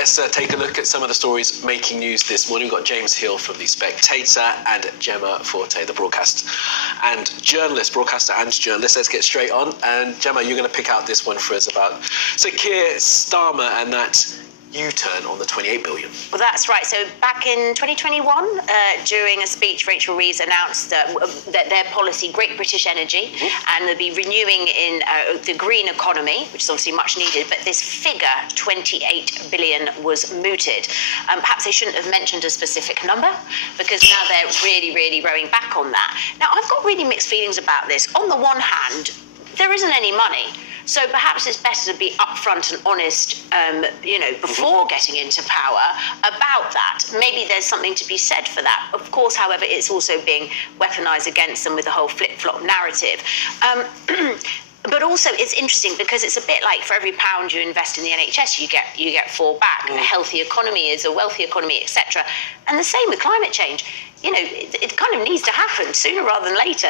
let's take a look at some of the stories making news this morning. We've got James Hill from The Spectator and Gemma Forte, the broadcaster and journalist. Let's get straight on. And Gemma, you're going to pick out this one for us about Keir Starmer and that U-turn on the 28 billion. Well, that's right. So back in 2021, during a speech, Rachel Reeves announced that their policy, Great British Energy, and they'll be renewing in the green economy, which is obviously much needed, but this figure, 28 billion, was mooted. Perhaps they shouldn't have mentioned a specific number, because now they're really, really rowing back on that. Now, I've got really mixed feelings about this. On the one hand, there isn't any money. So perhaps it's better to be upfront and honest, before getting into power about that. Maybe there's something to be said for that. Of course, however, it's also being weaponised against them with the whole flip-flop narrative. But also, it's interesting because it's a bit like for every pound you invest in the NHS, you get four back. A healthy economy is a wealthy economy, etc. And the same with climate change. It kind of needs to happen sooner rather than later.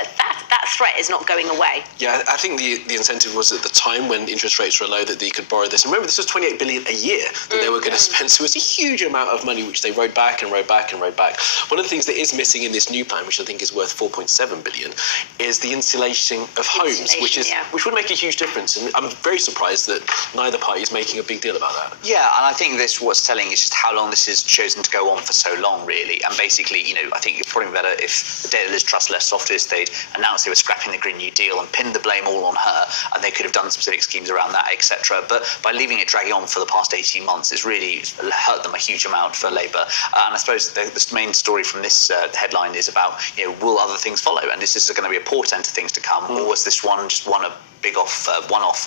That threat is not going away. Yeah, I think the incentive was at the time when interest rates were low that they could borrow this. And remember, this was 28 billion a year that they were going to spend. So it was a huge amount of money, which they wrote back and wrote back and wrote back. One of the things that is missing in this new plan, which I think is worth 4.7 billion, is the insulation of homes, which would make a huge difference. And I'm very surprised that neither party is making a big deal about that. Yeah, and I think what's telling is just how long this has chosen to go on for so long, really. And basically, I think it's probably better if the day Liz Truss left office, they'd announced they were scrapping the Green New Deal and pinned the blame all on her, and they could have done specific schemes around that, etc. But by leaving it dragging on for the past 18 months, it's really hurt them a huge amount for Labour. And I suppose the main story from this headline is about, will other things follow? And is this going to be a portent of things to come, or was this one a big one-off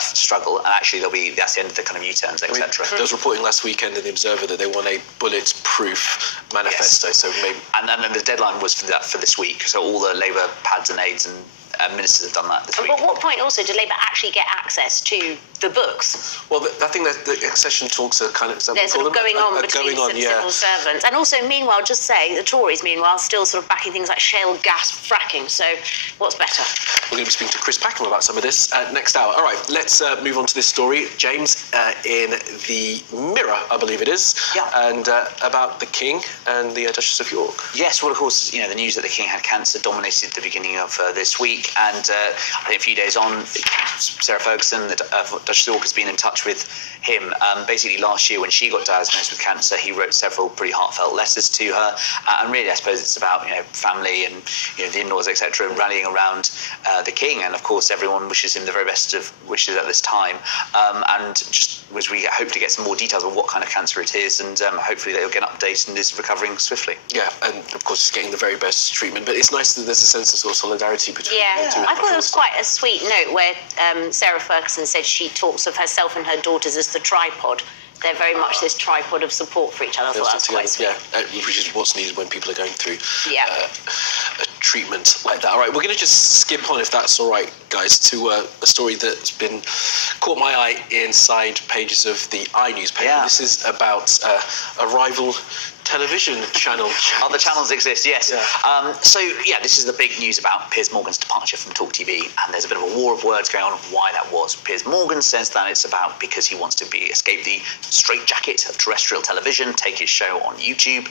struggle, and actually that's the end of the kind of U-turns, etc. There was reporting last weekend in the Observer that they want a bulletproof manifesto. Yes. So maybe, and then the deadline was for this week. So all the Labour pads and aides and ministers have done that this week. But at what point also did Labour actually get access to the books? Well, I think that the accession talks are kind of... They're sort of going on between civil servants. And also, meanwhile, just say, the Tories, meanwhile, still sort of backing things like shale gas fracking. So what's better? We're going to be speaking to Chris Packham about some of this next hour. All right, let's move on to this story. James, in the Mirror, I believe it is, and about the King and the Duchess of York. Yes, well, of course, the news that the King had cancer dominated the beginning of this week. And I think a few days on, Sarah Ferguson, the Duchess of York, has been in touch with him. Basically, last year when she got diagnosed with cancer, he wrote several pretty heartfelt letters to her. And really, I suppose it's about family and the in-laws, etc., rallying around the King. And of course, everyone wishes him the very best of wishes at this time. And just as we hope to get some more details on what kind of cancer it is, and hopefully they'll get an update and is recovering swiftly. Yeah, and of course, he's getting the very best treatment. But it's nice that there's a sense of sort of solidarity between the two. I thought it was quite a sweet note where Sarah Ferguson said she talks of herself and her daughters as the tripod. They're very much this tripod of support for each other. I thought that was quite sweet. Yeah, which is what's needed when people are going through a treatment like that. All right, we're going to just skip on, if that's all right, guys, to a story that's been caught my eye inside pages of the iNewspaper. Yeah. This is about a rival television channel. Other channels exist, yes. Yeah. This is the big news about Piers Morgan's departure from Talk TV, and there's a bit of a war of words going on why that was. Piers Morgan says that it's about because he wants to escape the straitjacket of terrestrial television, take his show on YouTube.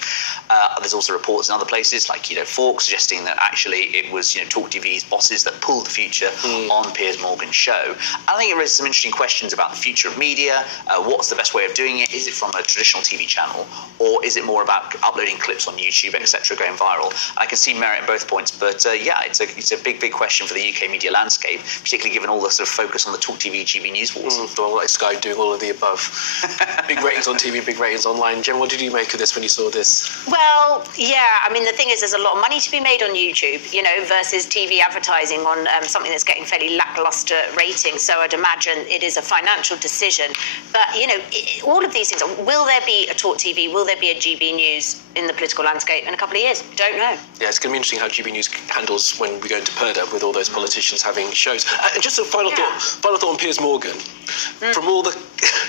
There's also reports in other places like Fork suggesting that actually it was Talk TV's bosses that pulled the future on Piers Morgan's show. I think it raises some interesting questions about the future of media. What's the best way of doing it? Is it from a traditional TV channel, or is it more about uploading clips on YouTube, etc., going viral? I can see merit in both points, but it's a big question for the UK media landscape, particularly given all the sort of focus on the Talk TV GB News wars. Well, like Sky doing all of the above. Big ratings on TV, big ratings online. Jen, what did you make of this when you saw this? Well, I mean, the thing is, there's a lot of money to be made on YouTube, versus TV advertising on something that's getting fairly lackluster ratings. So I'd imagine it is a financial decision. But, all of these things, will there be a Talk TV? Will there be a GB News in the political landscape in a couple of years? Don't know. Yeah, it's going to be interesting how GB News handles when we go into Purdah with all those politicians having shows. Just a final thought on Piers Morgan. From all the...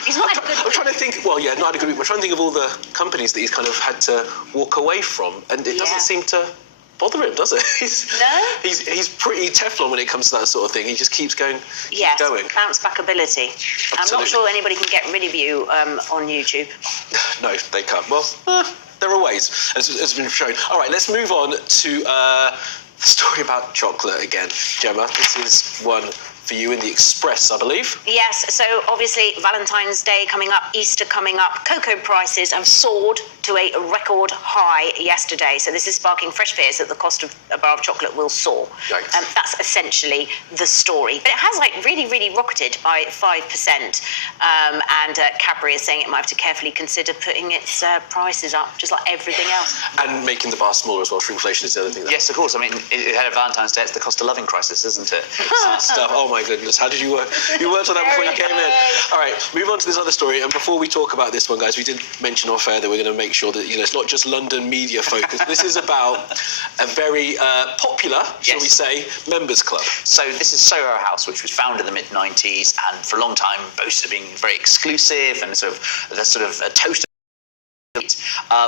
He's not had a good week. I'm trying to think... Well, yeah, not had a good week. I'm trying to think of all the companies that he's kind of had to walk away from, and it doesn't seem to bother him, does it? No? He's pretty Teflon when it comes to that sort of thing. He just keeps going. Yes, going. bounce back ability. I'm Absolutely. not sure anybody can get rid of you on YouTube. No, they can't. Well, there are ways, as been shown. All right, let's move on to the story about chocolate again. Gemma, this is one for you in the Express, I believe. Yes, so obviously Valentine's Day coming up, Easter coming up, cocoa prices have soared to a record high yesterday. So this is sparking fresh fears that the cost of a bar of chocolate will soar. Yikes. That's essentially the story. But it has really rocketed by 5%. And Cadbury is saying it might have to carefully consider putting its prices up, just like everything else. And making the bar smaller as well, shrinkflation is the other thing. Yes, of course. I mean, it had a Valentine's Day. It's the cost of living crisis, isn't it? Stuff. Oh my goodness, how did you work? You worked on that before you came in. All right, move on to this other story. And before we talk about this one, guys, we did mention off air that we're going to make sure that it's not just London media focused. This is about a very popular, shall we say, members club. So this is Soho House, which was founded in the mid-90s and for a long time boasted of being very exclusive and sort of a toast.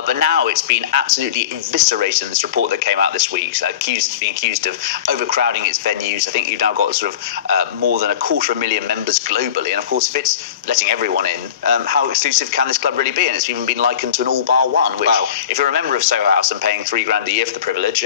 But now it's been absolutely eviscerated in this report that came out this week, being accused of overcrowding its venues. I think you've now got sort of more than 250,000 members globally. And of course, if it's letting everyone in, how exclusive can this club really be? And it's even been likened to an all-bar one, which, if you're a member of Soho House and paying $3,000 a year for the privilege,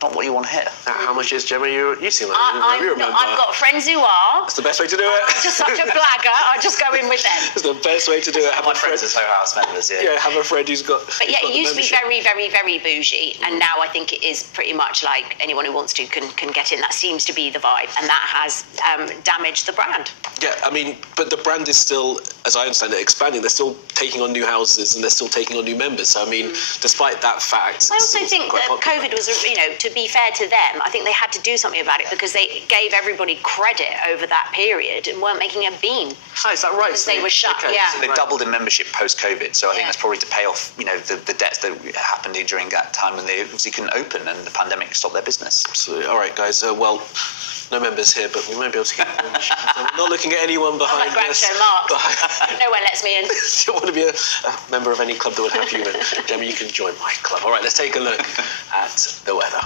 not what you want to hear. How much is, Gemma? You seem like you remember. I've got friends who are. That's the best way to do it. I'm just such a blagger. I just go in with them. It's the best way to do it. Have My a friend. friends are Soho House members, yeah. Yeah, have a friend who's got. But yeah, got it the used to be membership. very bougie, and now I think it is pretty much like anyone who wants to can get in. That seems to be the vibe, and that has damaged the brand. Yeah, I mean, but the brand is still, as I understand it, expanding. They're still taking on new houses and they're still taking on new members. So I mean, despite that fact, I also think that COVID was, to be fair to them, I think they had to do something about it because they gave everybody credit over that period and weren't making a bean. Oh, is that right? Because they were shut, Okay. yeah. So they've doubled in membership post-COVID, so I think that's probably to pay off, the debts that happened during that time when they obviously couldn't open and the pandemic stopped their business. Absolutely. All right, guys. Well, no members here, but we might be able to get membership. So we're not looking at anyone behind Like us. Groucho Marx. No one lets me in. If you want to be a member of any club that would have you in, Gemma, you can join my club. All right, let's take a look at the weather.